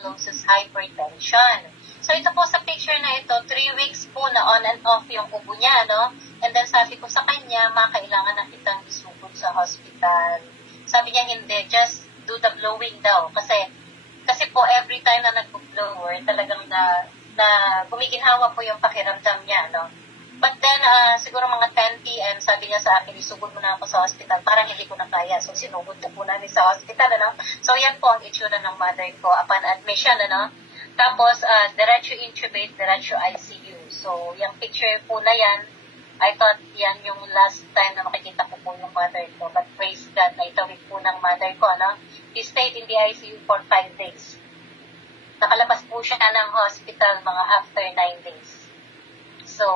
tuberculosis, hypertension. So ito po sa picture na ito, 3 weeks po na on and off yung ubo niya, no? And then sabi ko sa kanya, kailangan na kitang isugod sa hospital. Sabi niya hindi, just do the blowing daw. Kasi po every time na nag-blower, talagang na gumiginhawa po yung pakiramdam niya, no? But then, siguro mga 10 p.m., sabi niya sa akin, isugod mo na ako sa hospital. Parang hindi ko na kaya. So, sinugod na po namin sa hospital, ano? So, yan po ang itsura ng mother ko upon admission, ano? Tapos, diretso intubate, diretso ICU. So, yung picture po na yan, I thought yan yung last time na makikita ko po yung mother ko. But praise God, naitawid po ng mother ko, ano? He stayed in the ICU for 5 days. Nakalabas po siya ng hospital mga after 9 days. So,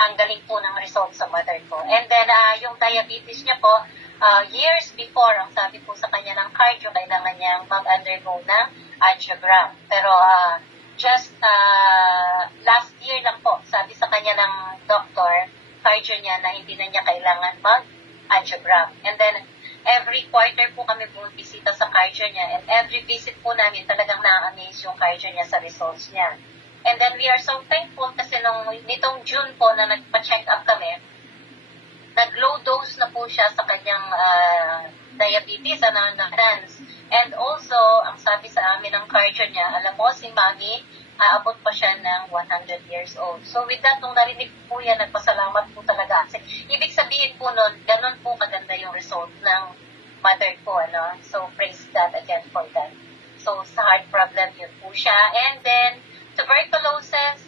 ang galing po ng result sa mother ko. And then, yung diabetes niya po, years before, ang sabi po sa kanya ng cardio, kailangan niyang mag-undergo ng angiogram. Pero, just last year lang po, sabi sa kanya ng doctor, cardio niya na hindi na niya kailangan mag-angiogram. And then, every quarter po kami bumisita sa cardio niya. And every visit po namin, talagang na-amaze yung cardio niya sa results niya. And then we are so thankful kasi nitong June po na nagpa-check up kami, nag-low dose na po siya sa kanyang diabetes, advance. And also, ang sabi sa amin ng cardio niya, alam mo, si Mami, aabot pa siya ng 100 years old. So with that, nung narinig po yan, nagpasalamat po talaga. Kasi ibig sabihin po nun, ganun po kaganda yung result ng mother ko, ano? So praise God again for that. So sa heart problem, yun po siya. And then, tuberculosis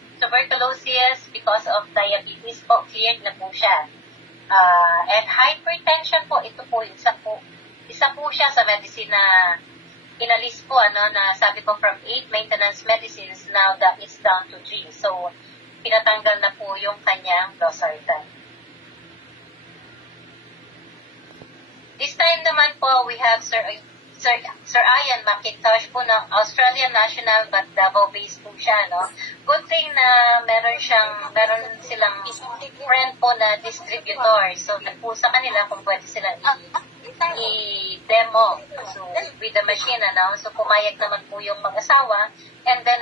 because of diabetes po, cleared na po siya. And hypertension po, ito po, isa po siya sa medicine na inalis po, na sabi ko from 8 maintenance medicines, now that is down to 3. So, pinatanggal na po yung kanyang losartan. This time naman po, we have Sir Ian McIntosh po ng Australian National but Davao-based po siya, no? Good thing na meron silang friend po na distributor. So, nagpo sa kanila kung pwede sila i-demo. So, with the machine, So, pumayag naman po yung mag-asawa. And then,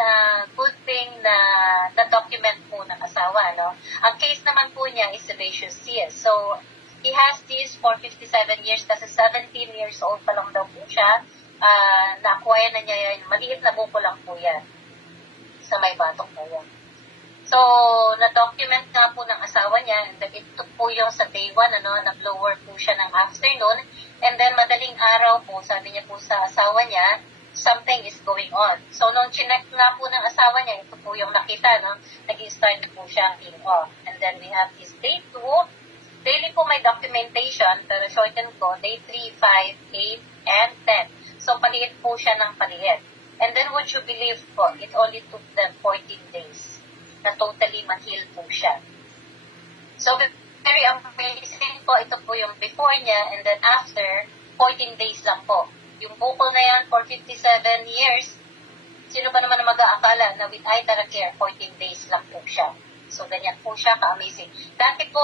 good thing na na-document po ng asawa, no? Ang case naman po niya is sebaceous cyst. So, he has this for 57 years kasi 17 years old pa lang daw po siya. Na-acquire na niya yan. Maliit na buko lang po yan sa may batok po yan. So, na-document nga po ng asawa niya and ito po yung sa day 1, nag-blower po siya ng afternoon and then madaling araw po, sabi niya po sa asawa niya, something is going on. So, nung chinek nga po ng asawa niya, ito po yung nakita, nag-start po siya being off. And then we have this day 2, daily po may documentation, pero shorten ko, day 3, 5, 8, and 10. So, paliit po siya ng paliit. And then, would you believe po, it only took them 14 days na totally ma-heal po siya. So, very amazing po, ito po yung before niya, and then after, 14 days lang po. Yung bukol na yan for 57 years, sino ba naman na mag-aakala na with Itara Care, 14 days lang po siya. So, ganyan po siya, ka-amazing. Dati po,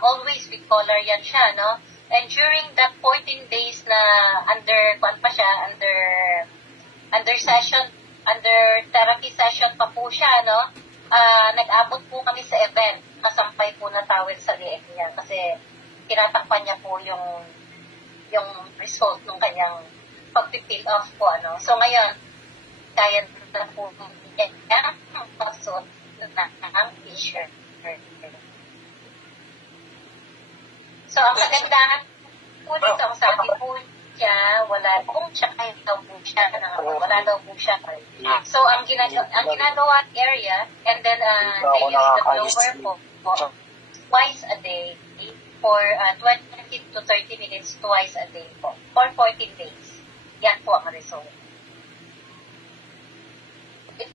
always with collar yan siya, no? And during that 14 days na under therapy session pa po siya, no? Nag-abot po kami sa event, kasampay po na towel sa lieg niya kasi tinatakpan niya po yung result ng kanyang pag-peel off po, So, ngayon, kaya na po niya pagsuot ng t-shirt. So, ang kagandahan po dito, ang sabi po niya, wala daw po siya. So, ang ginagawa area, and then they use the blower po twice a day for 20 to 30 minutes twice a day po for 14 days. Yan po ang result.